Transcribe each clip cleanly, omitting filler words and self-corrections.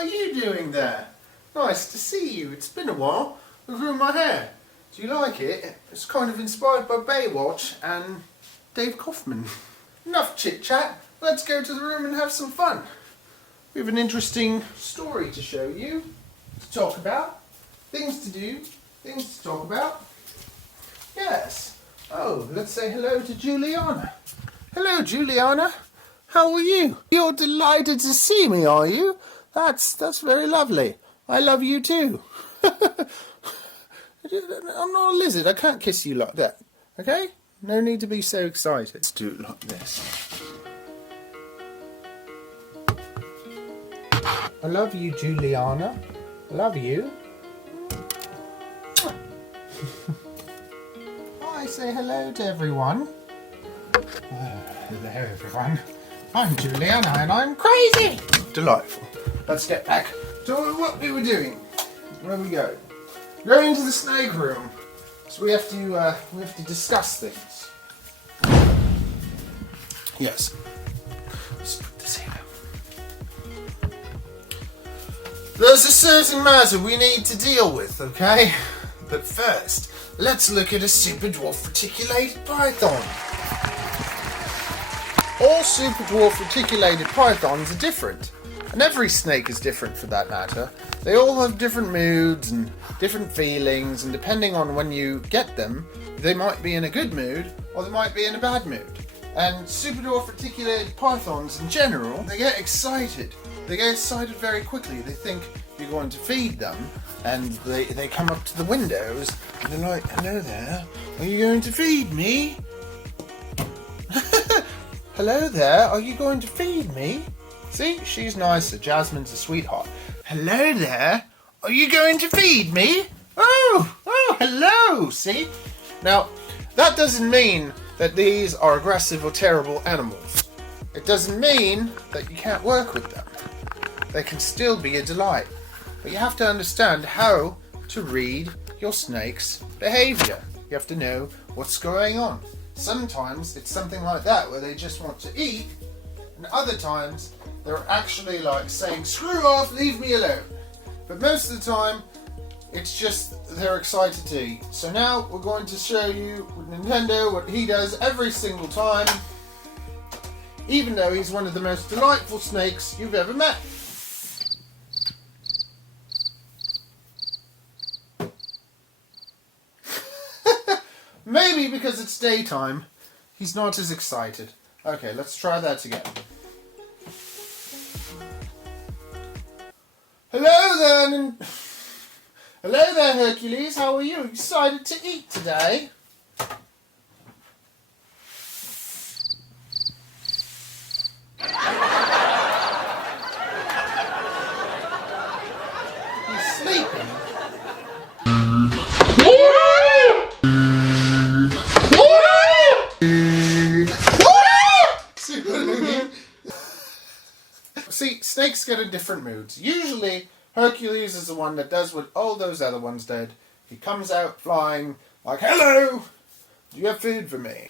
are you doing there? Nice to see you. It's been a while. I grew my hair. Do you like it? It's kind of inspired by Baywatch and Dave Kaufman. Enough chit chat. Let's go to the room and have some fun. We have an interesting story to show you, to talk about, things to do, things to talk about. Yes. Oh, let's say hello to Juliana. Hello, Juliana. How are you? You're delighted to see me, are you? That's very lovely. I love you too. I'm not a lizard. I can't kiss you like that. Okay? No need to be so excited. Let's do it like this. I love you, Juliana. I love you. I say hello to everyone. Hello, everyone. I'm Juliana and I'm crazy. Delightful. Let's get back to what we were doing. Where we go? Going into the snake room. So we have to discuss things. Yes. Let's put this here. There's a certain matter we need to deal with, okay? But first, let's look at a super dwarf reticulated python. All super dwarf reticulated pythons are different, and every snake is different for that matter. They all have different moods and different feelings, and depending on when you get them, they might be in a good mood or they might be in a bad mood. And super dwarf reticulated pythons in general, they get excited. They get excited very quickly. They think you're going to feed them, and they come up to the windows and they're like, hello there, are you going to feed me? Hello there, are you going to feed me? See, she's nicer. Jasmine's a sweetheart. Hello there, are you going to feed me? Oh, hello, see? Now, that doesn't mean that these are aggressive or terrible animals. It doesn't mean that you can't work with them. They can still be a delight. But you have to understand how to read your snake's behavior. You have to know what's going on. Sometimes it's something like that where they just want to eat, and other times they're actually like saying, screw off, leave me alone. But most of the time, it's just they're excited to eat. So now we're going to show you with Nintendo what he does every single time, even though he's one of the most delightful snakes you've ever met. Maybe because it's daytime, he's not as excited. Okay, let's try that again. Hello there, Hercules. How are you? Excited to eat today? He's sleeping. See, snakes get in different moods. Usually, Hercules is the one that does what all those other ones did. He comes out flying like, hello! Do you have food for me?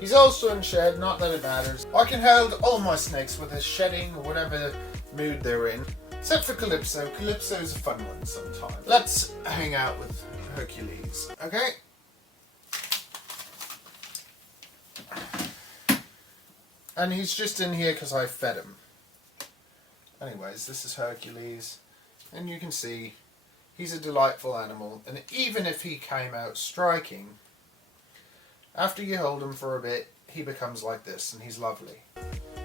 He's also in shed, not that it matters. I can hold all my snakes with a shedding or whatever mood they're in. Except for Calypso. Calypso's a fun one sometimes. Let's hang out with Hercules, okay? And he's just in here because I fed him. Anyways, this is Hercules. And you can see he's a delightful animal. And even if he came out striking, after you hold him for a bit, he becomes like this and he's lovely.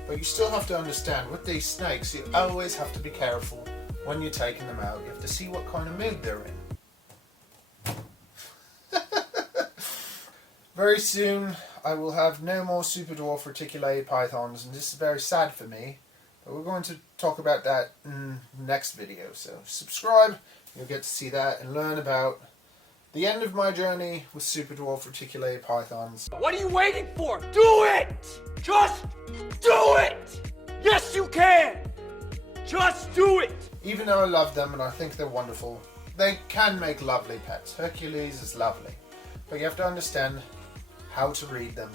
But you still have to understand, with these snakes, you always have to be careful when you're taking them out. You have to see what kind of mood they're in. Very soon, I will have no more super dwarf reticulated pythons, and this is very sad for me. But we're going to talk about that in the next video. So subscribe, you'll get to see that and learn about the end of my journey with super dwarf reticulated pythons. What are you waiting for? Do it! Just do it! Yes, you can! Just do it! Even though I love them and I think they're wonderful, they can make lovely pets. Hercules is lovely. But you have to understand how to read them.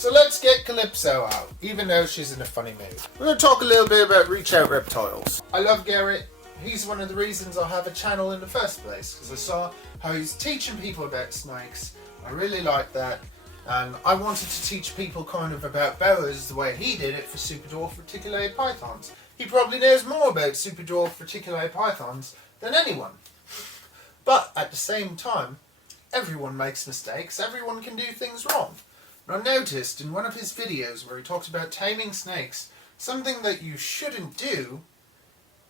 So let's get Calypso out, even though she's in a funny mood. We're going to talk a little bit about Reach Out Reptiles. I love Garrett. He's one of the reasons I have a channel in the first place, because I saw how he's teaching people about snakes. I really like that. And I wanted to teach people kind of about boas the way he did it for Super Dwarf Reticulated pythons. He probably knows more about Super Dwarf Reticulated pythons than anyone. But at the same time, everyone makes mistakes, everyone can do things wrong. And I noticed in one of his videos where he talks about taming snakes, something that you shouldn't do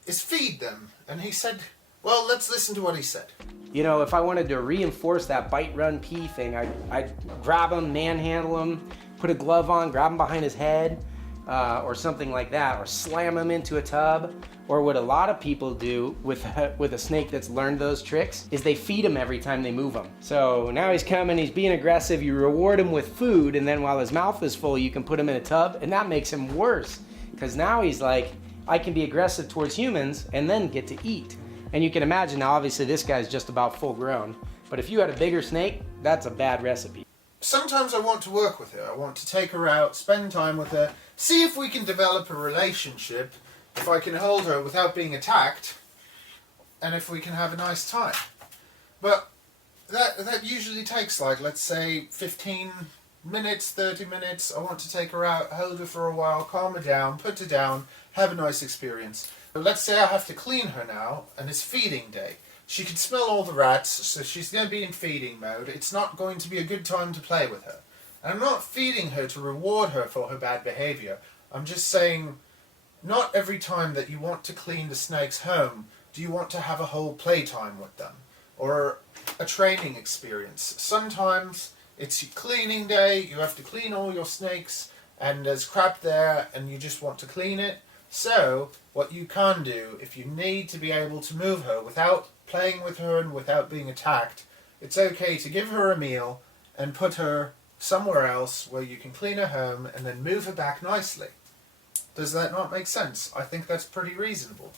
is feed them. And he said, well, let's listen to what he said. You know, if I wanted to reinforce that bite, run, pee thing, I'd grab him, manhandle him, put a glove on, grab him behind his head, or something like that, or slam him into a tub. Or what a lot of people do with a snake that's learned those tricks is they feed him every time they move him. So now he's coming, he's being aggressive, you reward him with food, and then while his mouth is full, you can put him in a tub, and that makes him worse. Because now he's like, I can be aggressive towards humans and then get to eat. And you can imagine now, obviously this guy's just about full grown, but if you had a bigger snake, that's a bad recipe. Sometimes I want to work with her. I want to take her out, spend time with her, see if we can develop a relationship, if I can hold her without being attacked, and if we can have a nice time. But that usually takes, like, let's say 15 minutes, 30 minutes. I want to take her out, hold her for a while, calm her down, put her down, have a nice experience. But let's say I have to clean her now, and it's feeding day. She can smell all the rats, so she's going to be in feeding mode. It's not going to be a good time to play with her. And I'm not feeding her to reward her for her bad behavior. I'm just saying, not every time that you want to clean the snake's home do you want to have a whole playtime with them, or a training experience. Sometimes it's your cleaning day, you have to clean all your snakes, and there's crap there, and you just want to clean it. So, what you can do, if you need to be able to move her without playing with her and without being attacked, it's okay to give her a meal and put her somewhere else where you can clean her home and then move her back nicely. Does that not make sense? I think that's pretty reasonable.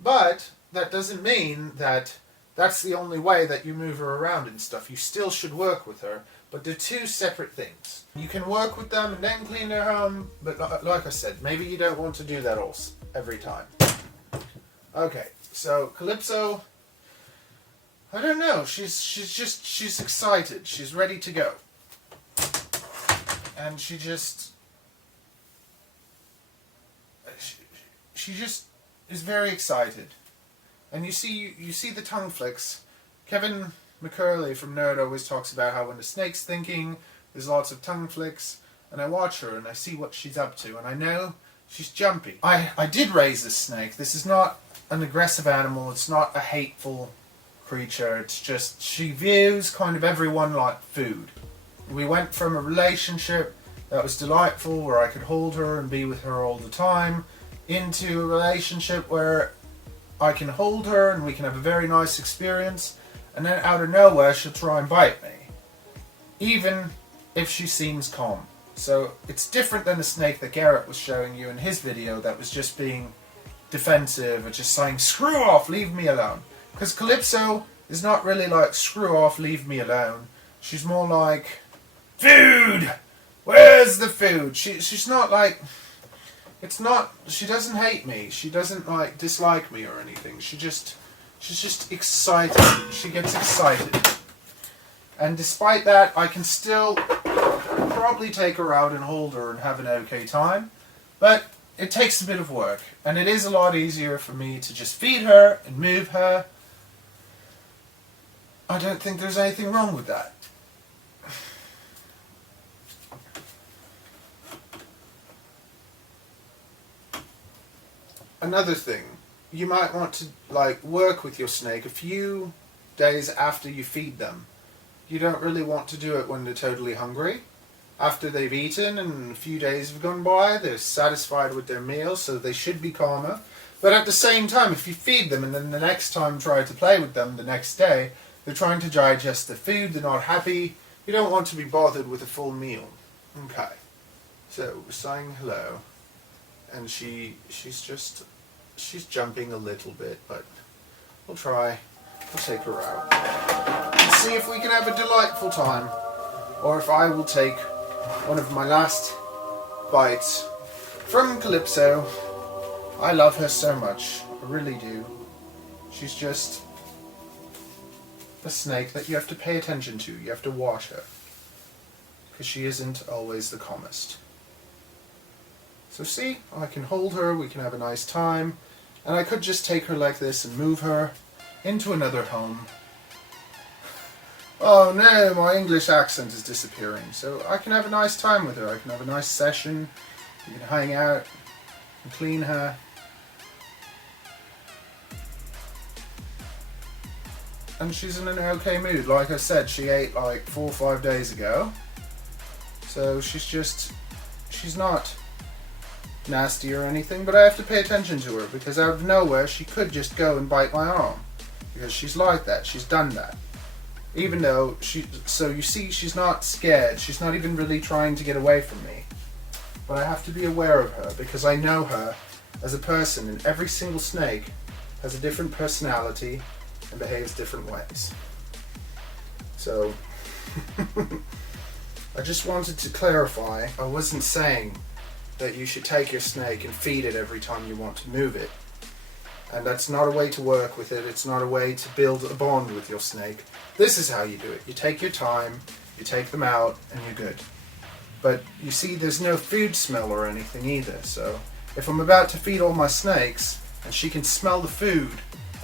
But that doesn't mean that that's the only way that you move her around and stuff. You still should work with her, but they're two separate things. You can work with them and then clean their home, but like I said, maybe you don't want to do that every time. Okay, so Calypso, I don't know, she's excited, she's ready to go. And she just is very excited. And you see the tongue flicks. Kevin McCurley from Nerd always talks about how when the snake's thinking, there's lots of tongue flicks, and I watch her and I see what she's up to, and I know she's jumpy. I did raise this snake. This is not an aggressive animal, it's not a hateful creature, it's just she views kind of everyone like food. We went from a relationship that was delightful, where I could hold her and be with her all the time, into a relationship where I can hold her and we can have a very nice experience, and then out of nowhere she'll try and bite me, even if she seems calm. So it's different than the snake that Garrett was showing you in his video that was just being defensive or just saying, screw off, leave me alone. Because Calypso is not really like, screw off, leave me alone. She's more like, food! Where's the food? She's not like, she doesn't hate me. She doesn't like dislike me or anything. She's just excited. She gets excited. And despite that, I can still probably take her out and hold her and have an okay time. But it takes a bit of work. And it is a lot easier for me to just feed her and move her. I don't think there's anything wrong with that. Another thing, you might want to work with your snake a few days after you feed them. You don't really want to do it when they're totally hungry. After they've eaten and a few days have gone by, they're satisfied with their meal, so they should be calmer. But at the same time, if you feed them and then the next time try to play with them the next day, they're trying to digest the food, they're not happy, you don't want to be bothered with a full meal. Okay, so we're saying hello. And she's jumping a little bit, but we'll try. We'll take her out. And see if we can have a delightful time. Or if I will take one of my last bites from Calypso. I love her so much, I really do. She's just a snake that you have to pay attention to. You have to watch her, because she isn't always the calmest. So see, I can hold her, we can have a nice time, and I could just take her like this and move her into another home. Oh no, my English accent is disappearing. So I can have a nice time with her, I can have a nice session, we can hang out and clean her. And she's in an okay mood. Like I said, she ate like 4 or 5 days ago. So she's not nasty or anything, but I have to pay attention to her because out of nowhere she could just go and bite my arm. Because she's like that, she's done that. Even though so you see, she's not scared, she's not even really trying to get away from me. But I have to be aware of her because I know her as a person, and every single snake has a different personality and behaves different ways. So, I just wanted to clarify, I wasn't saying that you should take your snake and feed it every time you want to move it. And that's not a way to work with it, it's not a way to build a bond with your snake. This is how you do it. You take your time, you take them out, and you're good. But you see, there's no food smell or anything either, so if I'm about to feed all my snakes, and she can smell the food,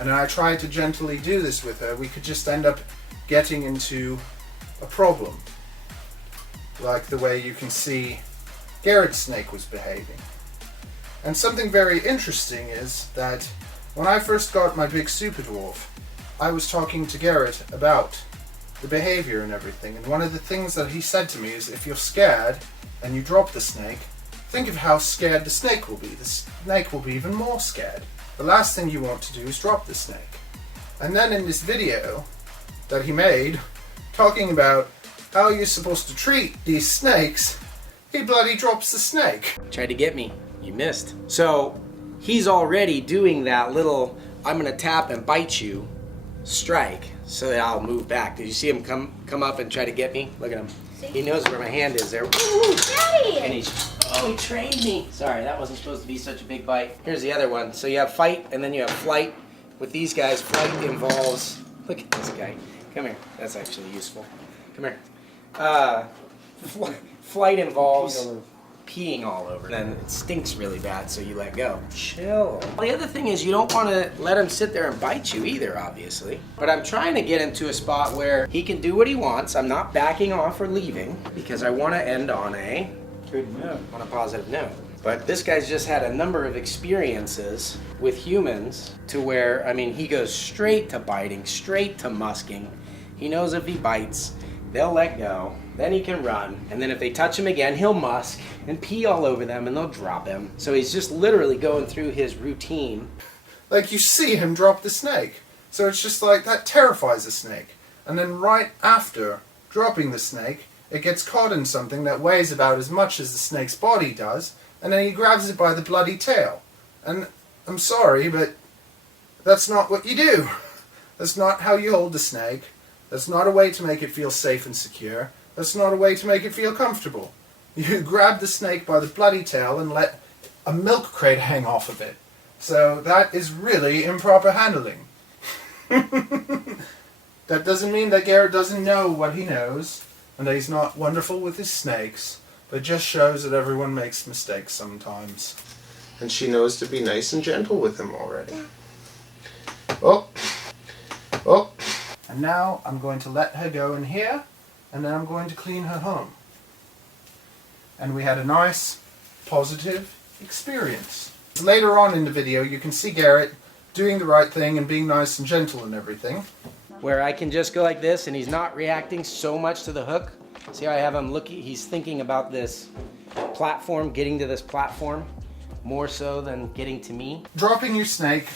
and I try to gently do this with her, we could just end up getting into a problem. Like the way you can see Garrett's snake was behaving. And something very interesting is that when I first got my big super dwarf, I was talking to Garrett about the behavior and everything, and one of the things that he said to me is, if you're scared and you drop the snake, think of how scared the snake will be. The snake will be even more scared. The last thing you want to do is drop the snake. And then in this video that he made, talking about how you're supposed to treat these snakes, he bloody drops the snake. Tried to get me. You missed. So he's already doing that little I'm gonna tap and bite you strike so that I'll move back. Did you see him come up and try to get me? Look at him. See? He knows where my hand is there. Woo! Daddy! And he trained me. Sorry, that wasn't supposed to be such a big bite. Here's the other one. So you have fight and then you have flight. With these guys, flight involves, look at this guy. Come here. That's actually useful. Come here. Flight involves peeing all over. Then it stinks really bad, so you let go. Chill. The other thing is you don't want to let him sit there and bite you either, obviously. But I'm trying to get him to a spot where he can do what he wants. I'm not backing off or leaving because I want to end on a good note, on a positive note. But this guy's just had a number of experiences with humans to where, I mean, he goes straight to biting, straight to musking. He knows if he bites, they'll let go, then he can run, and then if they touch him again, he'll musk and pee all over them and they'll drop him. So he's just literally going through his routine. Like, you see him drop the snake. So it's just like, that terrifies a snake. And then right after dropping the snake, it gets caught in something that weighs about as much as the snake's body does, and then he grabs it by the bloody tail. And I'm sorry, but that's not what you do. That's not how you hold the snake. That's not a way to make it feel safe and secure. That's not a way to make it feel comfortable. You grab the snake by the bloody tail and let a milk crate hang off of it. So that is really improper handling. That doesn't mean that Garrett doesn't know what he knows, and that he's not wonderful with his snakes, but it just shows that everyone makes mistakes sometimes. And she knows to be nice and gentle with him already. Oh. Oh. And now I'm going to let her go in here, and then I'm going to clean her home. And we had a nice, positive experience. Later on in the video, you can see Garrett doing the right thing and being nice and gentle and everything. Where I can just go like this and he's not reacting so much to the hook. See how I have him looking, he's thinking about this platform, getting to this platform, more so than getting to me. Dropping your snake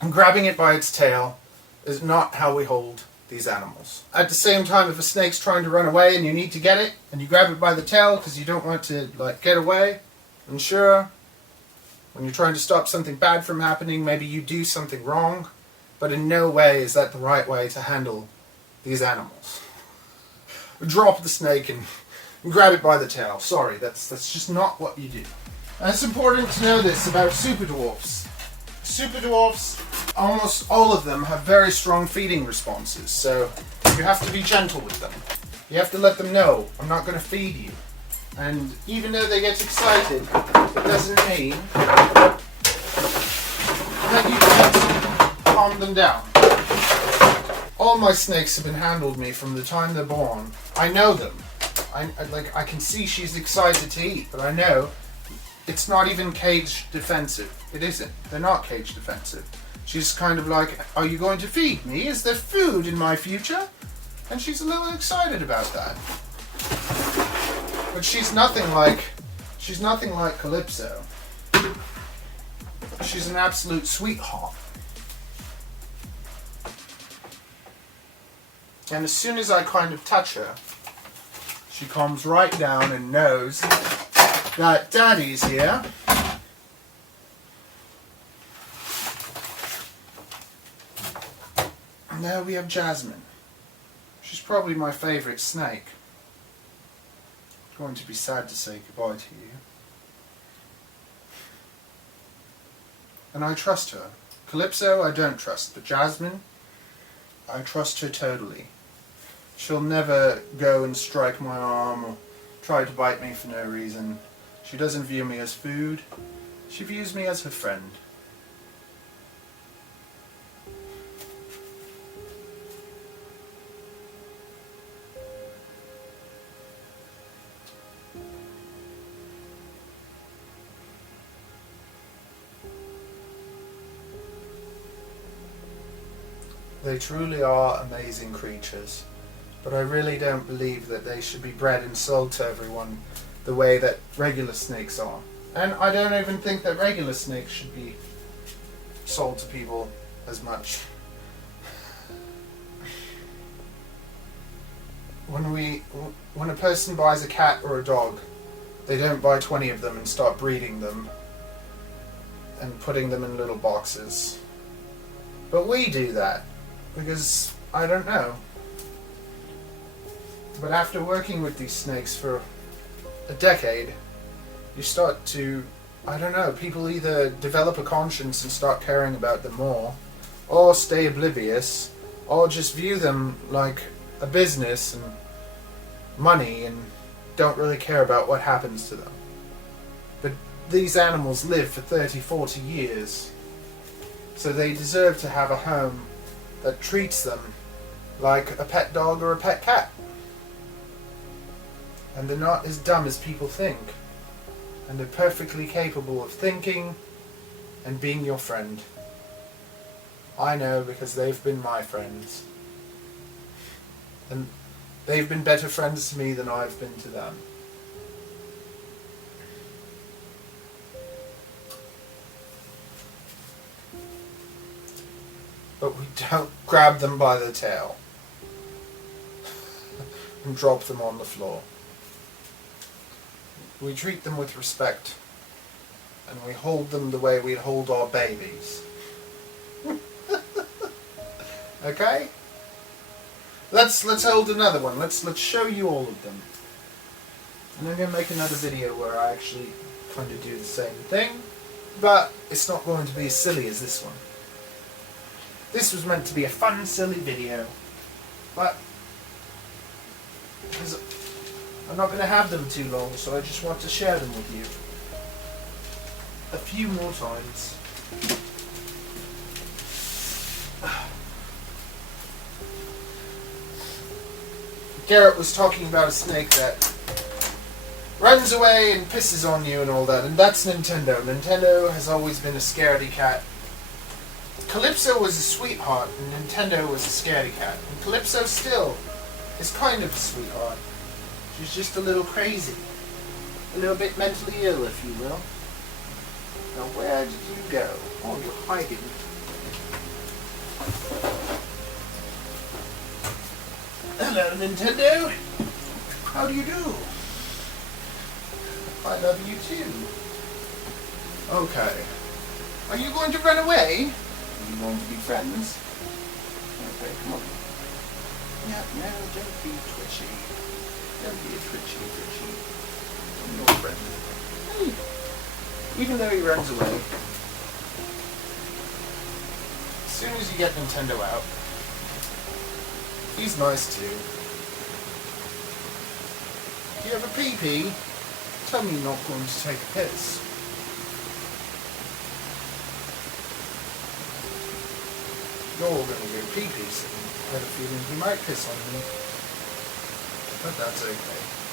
and grabbing it by its tail is not how we hold these animals. At the same time, if a snake's trying to run away and you need to get it, and you grab it by the tail because you don't want to get away, then sure, when you're trying to stop something bad from happening, maybe you do something wrong, but in no way is that the right way to handle these animals. Drop the snake and and grab it by the tail. Sorry, that's just not what you do. And it's important to know this about super dwarfs. Super dwarfs, almost all of them have very strong feeding responses, so you have to be gentle with them. You have to let them know, I'm not going to feed you. And even though they get excited, it doesn't mean that you can't calm them down. All my snakes have been handled me from the time they're born. I know them. I can see she's excited to eat, but I know it's not even cage defensive. It isn't. They're not cage defensive. She's kind of like, are you going to feed me? Is there food in my future? And she's a little excited about that. But she's nothing like Calypso. She's an absolute sweetheart. And as soon as I kind of touch her, she calms right down and knows that Daddy's here. And there we have Jasmine. She's probably my favourite snake. It's going to be sad to say goodbye to you. And I trust her. Calypso I don't trust, but Jasmine, I trust her totally. She'll never go and strike my arm or try to bite me for no reason. She doesn't view me as food. She views me as her friend. They truly are amazing creatures, but I really don't believe that they should be bred and sold to everyone the way that regular snakes are. And I don't even think that regular snakes should be sold to people as much. When a person buys a cat or a dog, they don't buy 20 of them and start breeding them and putting them in little boxes. But we do that. Because, I don't know. But after working with these snakes for a decade, you start to, I don't know, people either develop a conscience and start caring about them more, or stay oblivious, or just view them like a business and money and don't really care about what happens to them. But these animals live for 30, 40 years, so they deserve to have a home that treats them like a pet dog or a pet cat. And they're not as dumb as people think. And they're perfectly capable of thinking and being your friend. I know because they've been my friends. And they've been better friends to me than I've been to them. But we don't grab them by the tail and drop them on the floor. We treat them with respect and we hold them the way we'd hold our babies. Okay? Let's hold another one. Let's show you all of them. And I'm going to make another video where I actually kind of do the same thing, but it's not going to be as silly as this one. This was meant to be a fun, silly video, but I'm not going to have them too long, so I just want to share them with you a few more times. Garrett was talking about a snake that runs away and pisses on you and all that, and that's Nintendo. Nintendo has always been a scaredy cat. Calypso was a sweetheart, and Nintendo was a scaredy cat. And Calypso still is kind of a sweetheart. She's just a little crazy. A little bit mentally ill, if you will. Now, where did you go? Oh, you're hiding. Hello, Nintendo. How do you do? I love you too. Okay. Are you going to run away? Are you going to be friends? Okay, come on. Yeah, no, don't be twitchy. Don't be a twitchy. I'm your friend. Hey. Even though he runs away, as soon as you get Nintendo out, he's nice to you. If you have a pee-pee, tell me you're not going to take a piss. You're all going to go pee-pee soon. I had a feeling he might piss on me. But that's okay.